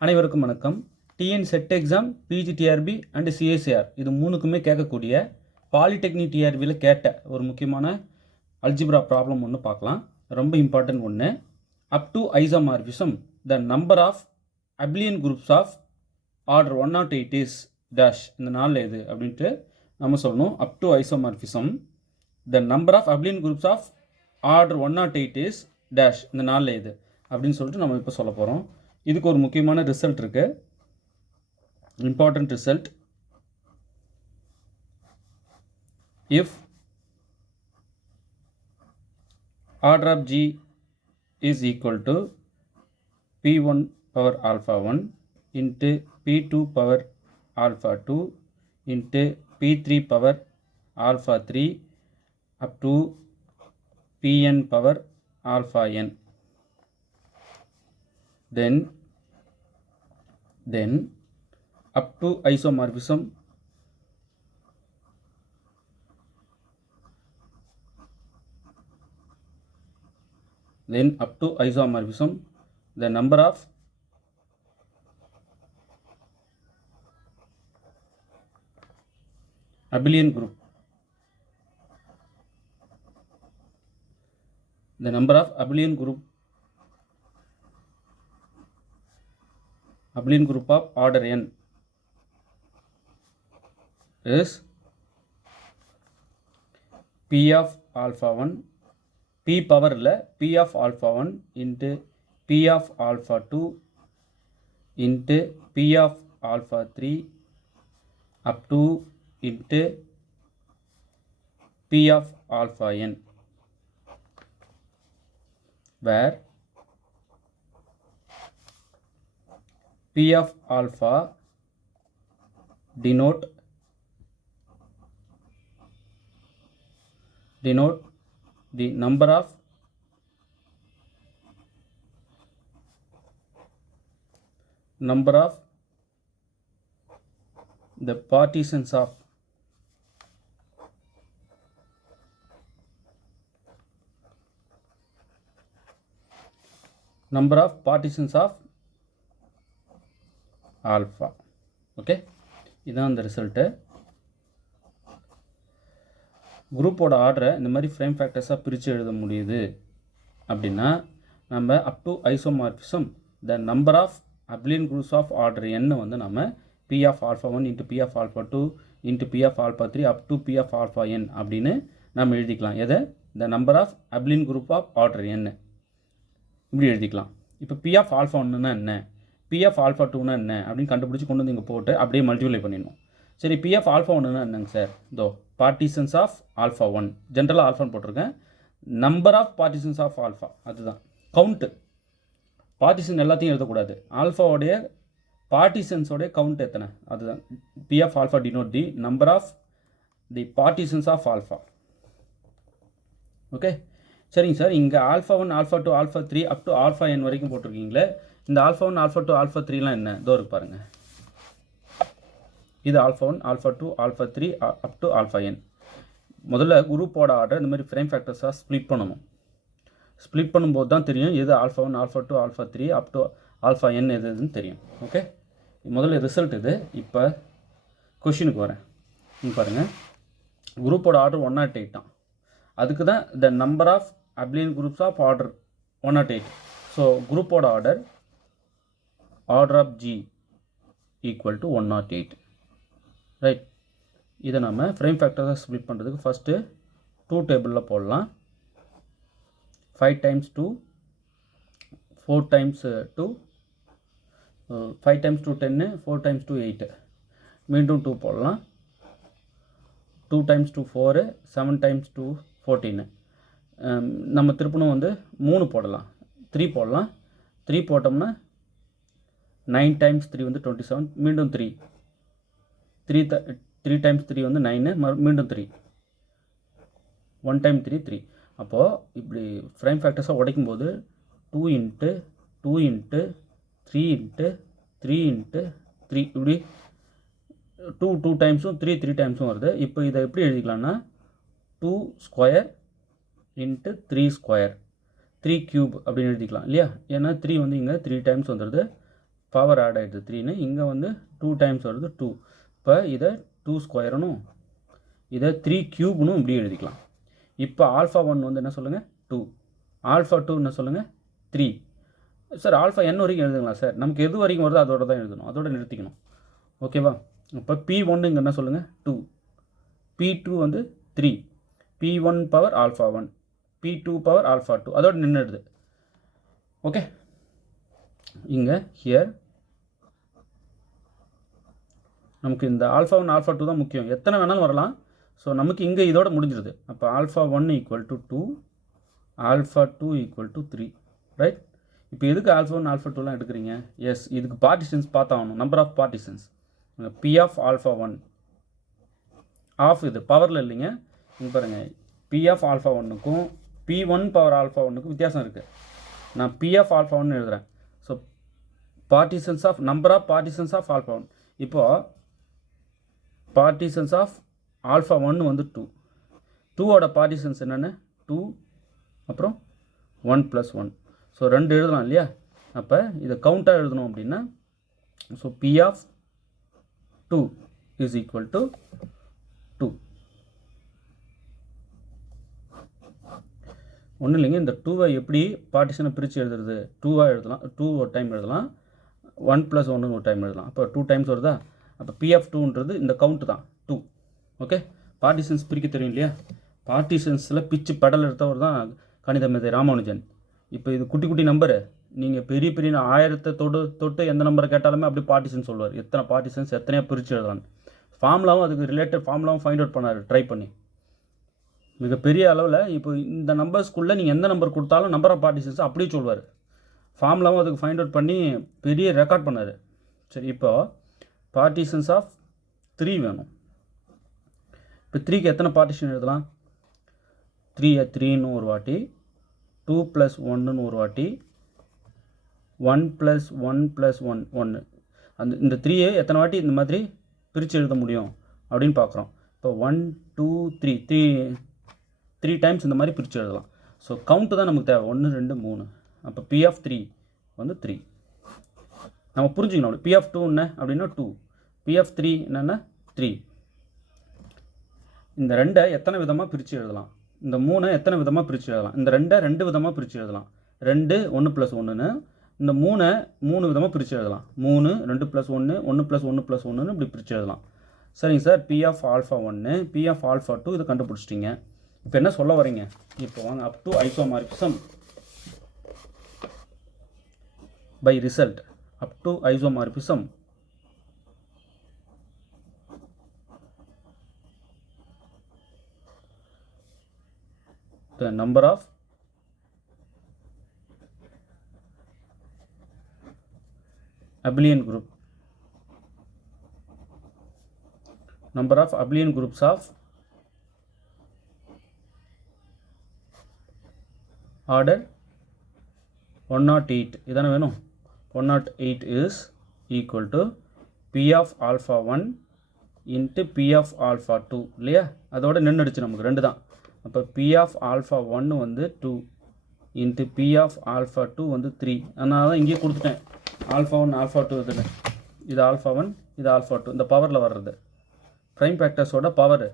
அனைவருக்கும் வணக்கம். TN SET exam, PGTRB and CSR இது மூணுக்குமே கேட்கக்கூடிய பாலிடெக்னிக் டிஆர்பியில் கேட்ட ஒரு முக்கியமான அல்ஜிப்ரா ப்ராப்ளம் ஒன்று பார்க்கலாம். ரொம்ப இம்பார்ட்டன்ட் ஒன்று. Up to isomorphism the number of abelian groups of order 108 is dash. இந்த நாளில் எது அப்படின்ட்டு நம்ம சொல்லணும். Up to isomorphism the number of abelian groups of order 108 is dash. இந்த நாளில் எது அப்படின்னு சொல்லிட்டு நம்ம இப்போ சொல்ல போகிறோம். இதுக்கு ஒரு முக்கியமான ரிசல்ட் இருக்கு, important result. If order of G is equal to P1 power alpha 1 into P2 power alpha 2 into P3 power alpha 3 up to Pn power alpha n, then up to isomorphism the number of abelian group of order n is P of alpha 1, P power இல்லை, P of alpha 1 into P of alpha 2 into P of alpha 3 up to into P of alpha n, where P of alpha denote the number of the partitions of alpha. Okay, இதுதான் அந்த result. குரூப்போட ஆர்டரை இந்த மாதிரி frame ஃபேக்டர்ஸாக பிரித்து எழுத முடியுது அப்படின்னா நம்ம up to isomorphism the number of abelian groups of order n வந்து நம்ம P of alpha 1 into P of alpha 2 into P of alpha 3 up to P of alpha n அப்படின்னு நம்ம எழுதிக்கலாம். எதை? The number of abelian group of order n இப்படி எழுதிக்கலாம். இப்போ P of alpha 1னா என்ன, P of alpha 2னா என்ன அப்படின்னு கண்டுபிடிச்சி கொண்டு வந்து இங்கே போட்டு அப்படியே மல்டிப்ளை பண்ணிடணும். சரி, P of alpha 1னா என்னங்க சார்? இதோ பார்ட்டிசன்ஸ் ஆஃப் ஆல்ஃபா 1, ஜென்ரலாக ஆல்ஃபான்னு போட்டிருக்கேன். Number of partitions of alpha, அதுதான் கவுண்ட்டு. பார்ட்டிசன் எல்லாத்தையும் எழுதக்கூடாது, ஆல்ஃபாவோடைய பார்ட்டிசன்ஸோடைய கவுண்ட் எத்தனை அதுதான். P of alpha denote the number of the partitions of alpha. Okay, சரிங்க சார். இங்கே alpha 1, alpha 2, alpha 3 up to alpha n வரைக்கும் போட்டிருக்கீங்களே, இந்த ஆல்ஃபா 1, ஆல்ஃபா 2, ஆல்ஃபா 3லாம் என்ன? இதோ இருக்கு பாருங்கள். இது alpha 1, alpha 2, alpha 3 up to alpha n. முதல்ல குரூப்போட ஆர்டர் இந்த மாதிரி ஃப்ரேம் ஃபேக்டர்ஸாக ஸ்ப்ளிட் பண்ணணும். ஸ்ப்ளிட் பண்ணும்போது தான் தெரியும் எது alpha 1, alpha 2, alpha 3 up to alpha n எதுன்னு தெரியும். ஓகே, முதல்ல ரிசல்ட் இது. இப்போ கொஷினுக்கு வரேன். இங்கே பாருங்கள், குரூப்போட ஆர்டர் 108 தான். அதுக்கு தான் the number of abelian groups of order 108. So குரூப்போட order of G equal to 108. Right, இதை நம்ம ஃப்ரேம் ஃபேக்டர்ஸாக ஸ்ப்ளிட் பண்ணுறதுக்கு ஃபஸ்ட்டு 2 டேபிளில் போடலாம். 5 times 2, 4 times 2, 5 times 2 10, 4 times 2 8. மீண்டும் 2 போடலாம். 2 times 2 4, 7 times 2 14. நம்ம திருப்பணும் வந்து 3 போடலாம், 3 போடலாம். 3 போட்டோம்னா 9 times 3 வந்து 27. மீண்டும் 3 times 3 வந்து 9, மீண்டும் 3, 1 time 3 3. அப்போது இப்படி ஃப்ரேம் ஃபேக்டர்ஸாக உடைக்கும் போது 2 into 2 into 3 into 3 into 3 இப்படி 2 டைம்ஸும் 3 டைம்ஸும் வருது. இப்போ இதை எப்படி எழுதிக்கலாம்னா 2 ஸ்கொயர் இன்ட்டு 3 ஸ்கொயர் 3 க்யூப் அப்படின்னு எழுதிக்கலாம் இல்லையா? ஏன்னா 3 வந்து இங்கே 3 டைம்ஸ் வந்துடுது. பவர் ஆட் ஆகிடுது 3ன்னு, இங்கே வந்து 2 டைம்ஸ் வருது 2. இப்போ இதை 2 ஸ்கொயர்னும் இதை 3 க்யூப்னும் இப்படி எழுதிக்கலாம். இப்போ ஆல்ஃபா 1 வந்து என்ன சொல்லுங்கள் 2, ஆல்ஃபா 2 என்ன சொல்லுங்கள் 3. சார் ஆல்ஃபா n வரைக்கும் எழுதுங்களா சார்? நமக்கு எது வரைக்கும் வருதோ அதோட தான் எழுதணும், அதோட நிறுத்திக்கணும். ஓகேவா? இப்போ P1 இங்கே என்ன சொல்லுங்கள் 2, P2 வந்து 3, P1 power alpha 1, P2 power alpha 2 அதோட நின்றுடுது. ஓகே, இங்கே ஹியர் நமக்கு இந்த ஆல்ஃபா 1 ஆல்ஃபா 2 தான் முக்கியம், எத்தனை வேணாலும் வரலாம். ஸோ நமக்கு இங்கே இதோட முடிஞ்சிருது. அப்போ alpha 1 equal to 2, alpha 2 equal to 3, right? இப்போ எதுக்கு ஆல்ஃபா 1 ஆல்ஃபா 2லாம் எடுக்கிறீங்க? எஸ், இதுக்கு பார்ட்டிஷன்ஸ் பார்த்தாகணும், number of partitions. P of alpha 1 of இது பவரில் இல்லைங்க, இங்கே பாருங்கள், பி ஆஃப் ஆல்ஃபா 1க்கும் P1 பவர் ஆல்ஃபா 1க்கும் வித்தியாசம் இருக்குது. நான் பி ஆஃப் ஆல்ஃபா 1 எழுதுகிறேன். So partitions of number of partitions of alpha 1. இப்போது பார்ட்டிஷன்ஸ் ஆஃப் ஆல்ஃபா 1 வந்து 2, 2ஓட பார்ட்டிஷன்ஸ் என்னென்னு 2 அப்புறம் 1 + 1. ஸோ 2 எழுதலாம் இல்லையா? அப்போ இதை கவுண்ட்டாக எழுதணும் அப்படின்னா, so P of 2 is equal to 2. ஒன்றும் இல்லைங்க, இந்த 2வை எப்படி பார்ட்டிஷனை பிரித்து எழுதுறது? 2வாக எழுதலாம், 2 ஒரு டைம் எழுதலாம், 1 + 1 ஒரு டைம் எழுதலாம். அப்போ 2 டைம்ஸ் வருதா? அப்போ பி ஆஃப் 2ன்றது இந்த கவுண்ட் தான் 2. ஓகே, பார்ட்டிஷன்ஸ் பிரிக்க தெரியும் இல்லையா? பார்ட்டிஷன்ஸில் பிச்சு பெடல் எடுத்தவர் தான் கணித மேதை ராமானுஜன். இப்போ இது குட்டி குட்டி நம்பரு, நீங்கள் பெரிய பெரிய 1000 தொட்டு எந்த நம்பரை கேட்டாலுமே அப்படி பார்ட்டிஷன் சொல்லுவார். எத்தனை பார்ட்டிஷன்ஸ் எத்தனையாக பிரித்து எழுதலான்னு ஃபார்முலாவும் அதுக்கு ரிலேட்டட் ஃபார்முலாவும் ஃபைண்ட் அவுட் பண்ணார் ட்ரை பண்ணி. மிகப்பெரிய அளவில் இப்போ இந்த நம்பர்ஸ்குள்ளே நீங்கள் எந்த நம்பர் கொடுத்தாலும் நம்பர் ஆஃப் பார்ட்டிஷன்ஸ் அப்படியே சொல்லுவார். ஃபார்முலாவும் அதுக்கு ஃபைண்ட் அவுட் பண்ணி பெரிய ரெக்கார்ட் பண்ணார். சரி, இப்போ பார்ட்டிஷன்ஸ் ஆஃப் 3 வேணும். இப்போ 3க்கு எத்தனை பார்ட்டிஷன் எழுதலாம்? 3 3ன்னு ஒரு வாட்டி, 2 + 1ன்னு ஒரு வாட்டி, 1 + 1 + 1 1. இந்த 3யை எத்தனை வாட்டி இந்த மாதிரி பிரித்து எழுத முடியும் அப்படின்னு பார்க்குறோம். இப்போ 1 2 3 3 டைம்ஸ் இந்த மாதிரி பிரித்து எழுதலாம். ஸோ கவுண்ட்டு தான் நமக்கு தேவை, 1 2 3. அப்போ பி ஆஃப் 3 வந்து 3 நம்ம புரிஞ்சுக்கணும். பி ஆஃப் 2 என்ன அப்படின்னா 2, பி ஆஃப் 3 என்னென்னா 3. இந்த 2ஐ எத்தனை விதமாக பிரித்து எழுதலாம்? இந்த 3ஐ எத்தனை விதமாக பிரித்து எழுதலாம்? இந்த 2ஐ 2 விதமாக பிரித்து எழுதலாம். 2 1 + 1ன்னு, இந்த 3ஐ 3 விதமாக பிரித்து எழுதலாம். 3 2 + 1 1 + 1 + 1ன்னு இப்படி பிரித்து எழுதலாம். சரிங்க sir, P of alpha 1 P of alpha 2 இதை கண்டுபிடிச்சிட்டிங்க. இப்போ என்ன சொல்ல வரீங்க? இப்போ வாங்க, up to isomorphism by result. Up to isomorphism the number of abelian group, number of abelian groups of order 108. இதான வேணும்? 108 is equal to p of alpha 1 into p of alpha 2 இல்லையா? அதோட நின்றுடுச்சு, நமக்கு 2 தான். அப்போ p of alpha 1 வந்து 2 into p of alpha 2 வந்து 3. அதனால தான் இங்கேயே கொடுத்துட்டேன், ஆல்ஃபா 1 ஆல்ஃபா 2 இதில். இது ஆல்ஃபா 1 இது ஆல்ஃபா 2, இந்த பவரில் வர்றது ப்ரைம் ஃபேக்டர்ஸோட பவர்.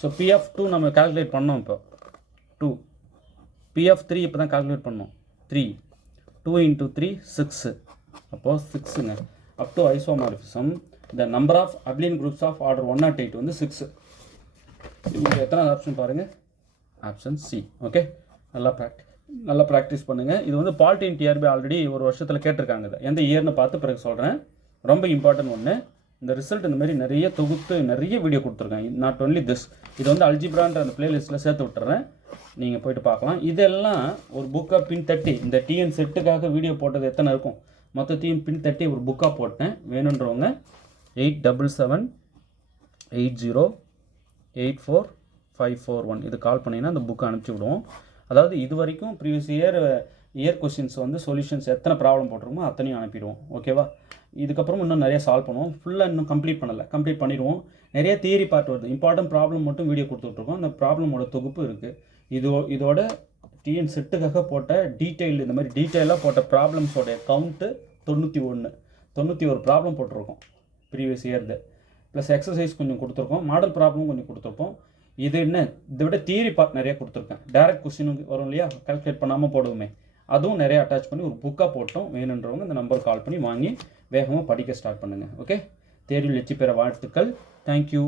ஸோ p of 2 நம்ம கால்குலேட் பண்ணோம். இப்போ 2, p of 3 இப்போ தான் கால்குலேட் பண்ணோம். 3 2 into 3 6. அப்போது 6ங்க. Up to isomorphism the number of abelian groups of order 108 வந்து 6. இங்கே எத்தனை ஆப்ஷன் பாருங்கள்? Option C. ஓகே, நல்லா ப்ராக்டிஸ் பண்ணுங்கள். இது வந்து பாலிட்டின் டிஆர்பி ஆல்ரெடி ஒரு வருஷத்தில் கேட்டிருக்காங்க. இதை எந்த இயர்னு பார்த்து பிறகு சொல்கிறேன். ரொம்ப இம்பார்ட்டன்ட் ஒன்று. இந்த ரிசல்ட் இந்த மாதிரி நிறைய தொகுத்து நிறைய வீடியோ கொடுத்துருக்கேன். நாட் ஒன்லி திஸ், இது வந்து அல்ஜிப்ரான்ற அந்த பிளேலிஸ்ட்டில் சேர்த்து விட்டுறேன், நீங்கள் போய்ட்டு பார்க்கலாம். இதெல்லாம் ஒரு புக்காக பின் தட்டி, இந்த டிஎன் செட்டுக்காக வீடியோ போட்டது எத்தனை இருக்கும் மொத்தத்தையும் பின் தட்டி ஒரு புக்காக போட்டேன். வேணுன்றவங்க 8778084541 இது கால் பண்ணிங்கன்னா அந்த புக்கை அனுப்பிச்சி விடுவோம். அதாவது இது வரைக்கும் ப்ரீவியஸ் இயர் கொஸ்டின்ஸ் வந்து சொல்யூஷன்ஸ் எத்தனை ப்ராப்ளம் போட்டிருக்கோமோ அத்தனையும் அனுப்பிடுவோம். ஓகேவா? இதுக்கப்புறம் இன்னும் நிறைய சால்வ் பண்ணுவோம். ஃபுல்லாக இன்னும் கம்ப்ளீட் பண்ணிடுவோம். நிறைய தியரி பார்ட் வருது, இம்பார்ட்டன்ட் ப்ராப்ளம் மட்டும் வீடியோ கொடுத்துட்ருக்கோம். அந்த ப்ராப்ளமோட தொகுப்பு இருக்குது. இதோட டிஎன் செட்டுக்காக போட்ட டீட்டெயில் இந்த மாதிரி டீட்டெயிலாக போட்ட ப்ராப்ளம்ஸோடைய கவுண்ட்டு 91 ப்ராப்ளம் போட்டிருக்கோம் ப்ரீவியஸ் இயர்து. ப்ளஸ் எக்ஸசைஸ் கொஞ்சம் கொடுத்துருக்கோம், மாடல் ப்ராப்ளமும் கொஞ்சம் கொடுத்துருப்போம். இது என்ன, இதை விட தியரி பார்ட் நிறைய கொடுத்துருக்கேன். டேரக்ட் கொஸ்டின் வரும் இல்லையா, கால்குலேட் பண்ணாமல் போடுவோமே, அதுவும் நிறைய அட்டாச் பண்ணி ஒரு புக்காக போட்டோம். வேணுன்றவங்க இந்த நம்பர் கால் பண்ணி வாங்கி வேகமாக படிக்க ஸ்டார்ட் பண்ணுங்கள். ஓகே, தேர்வில் வெற்றி பெற வாழ்த்துக்கள். தேங்க்யூ.